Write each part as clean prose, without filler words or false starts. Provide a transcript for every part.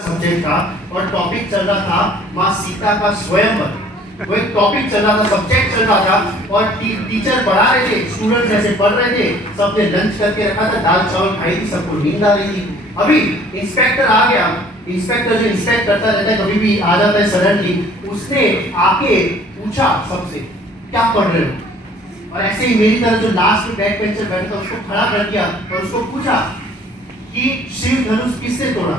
Subject था और topic चल रहा था माँ सीता का स्वयंवर। वो एक टॉपिक चल रहा था, सब्जेक्ट चल रहा था और टीचर पढ़ा रहे थे, स्टूडेंट्स ऐसे पढ़ रहे थे, सबने लंच करके रखा था, दाल चावल खाई थी, सबको नींद आ रही थी। अभी इंस्पेक्टर आ गया। इंस्पेक्टर जो इंस्पेक्ट करता रहता है, कभी भी आ जाता है सडनली, उसने आके पूछा सबसे क्या पढ़ रहे हो, और ऐसे ही मेरी तरह जो लास्ट में बैक बेंचर बैठा था उसको खड़ा कर दिया और उसको पूछा कि शिव धनुष किसने तोड़ा।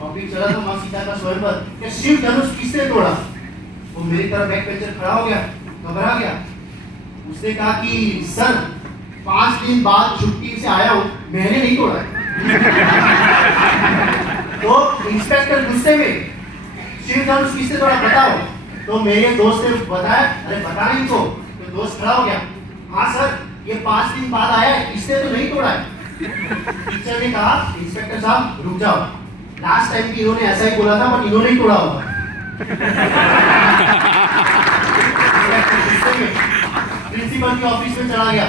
टॉपिक चला था माँ सीता का स्वयंवर, कि शिव धनुष किसने तोड़ा। वो मेरी तरफ बैक बेंचर खड़ा हो गया, घबरा गया। उसने कहा कि सर 5 दिन बाद छुट्टी से आया हूँ, मैंने नहीं तोड़ा। तो इंस्पेक्टर गुस्से में, शिव धनुष किसने तोड़ा बताओ। तो मेरे दोस्त ने बताया, अरे बता नहीं तो दोस्त खड़ा हो गया, हाँ सर ये 5 दिन बाद आया है, इसने तो नहीं तोड़ा है। टीचर ने कहा इंस्पेक्टर साहब रुक जाओ, लास्ट टाइम भी इन्होंने ऐसा ही बोला था पर इन्होंने ही तोड़ा होगा। प्रिंसिपल के ऑफिस में चला गया,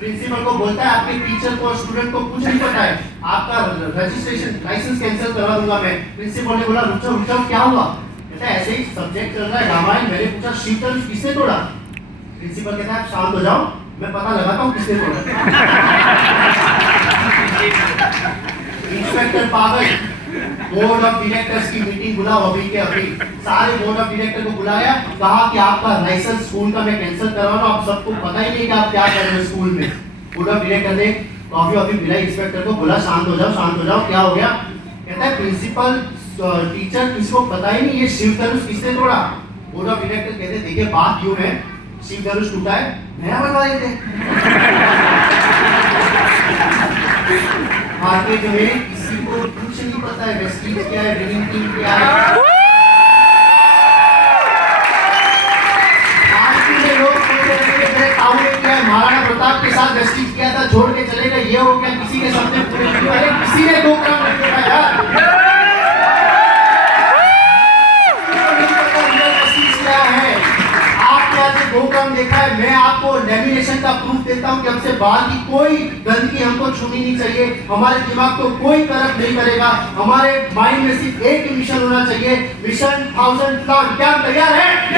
प्रिंसिपल को बोलता है आपके टीचर को स्टूडेंट को कुछ नहीं पता है, आपका रजिस्ट्रेशन लाइसेंस कैंसिल करवा दूंगा मैं। प्रिंसिपल ने बोला रुक जाओ क्या हुआ। कहता है ऐसे ही सब्जेक्ट चल रहा है रामायण, मैंने पूछा शिव धनुष किसने तोड़ा। प्रिंसिपल कहता है शांत हो जाओ, मैं पता लगाता हूँ किसने तोड़ा। इंस्पेक्टर पागल, बोर्ड ऑफ डायरेक्टर्स की मीटिंग बुलाओ अभी के अभी। सारे बोर्ड ऑफ डायरेक्टर को बुलाया, कहा कि आपका लाइसेंस स्कूल का मैं कैंसिल करवा रहा हूं, आप सबको पता ही नहीं कि आप क्या कर रहे हो स्कूल में। बोर्ड ऑफ डायरेक्टर ने कॉफी ऑफी पिलाई इंस्पेक्टर को, बोला शांत हो जाओ क्या हो गया। कहता है प्रिंसिपल टीचर किसको पता ही नहीं ये शिव धनुष किसने तोड़ा। बोर्ड ऑफ डायरेक्टर कहते देखिए बात यूं है, शिव धनुष टूटा है, नया बनवा देते। आगे जो है किसी को कुछ नहीं पता है वेस्टीज क्या है, विनिंग टीम क्या है। आज के लोग सोचते हैं कि मेरे ताऊ ने क्या है, महाराणा प्रताप के साथ वेस्टीज किया था, छोड़ के चले गए, ये हो गया, किसी के सामने पूरे किसी ने 2 काम नहीं किया यार। वो काम देखा है, मैं आपको लेमिनेशन का प्रूफ देता हूं कि हमसे बाहर की कोई गंदगी हमको छूनी नहीं चाहिए, हमारे दिमाग को कोई करप्ट नहीं करेगा, हमारे माइंड में सिर्फ एक मिशन होना चाहिए, मिशन 1000 प्लान। क्या तैयार है?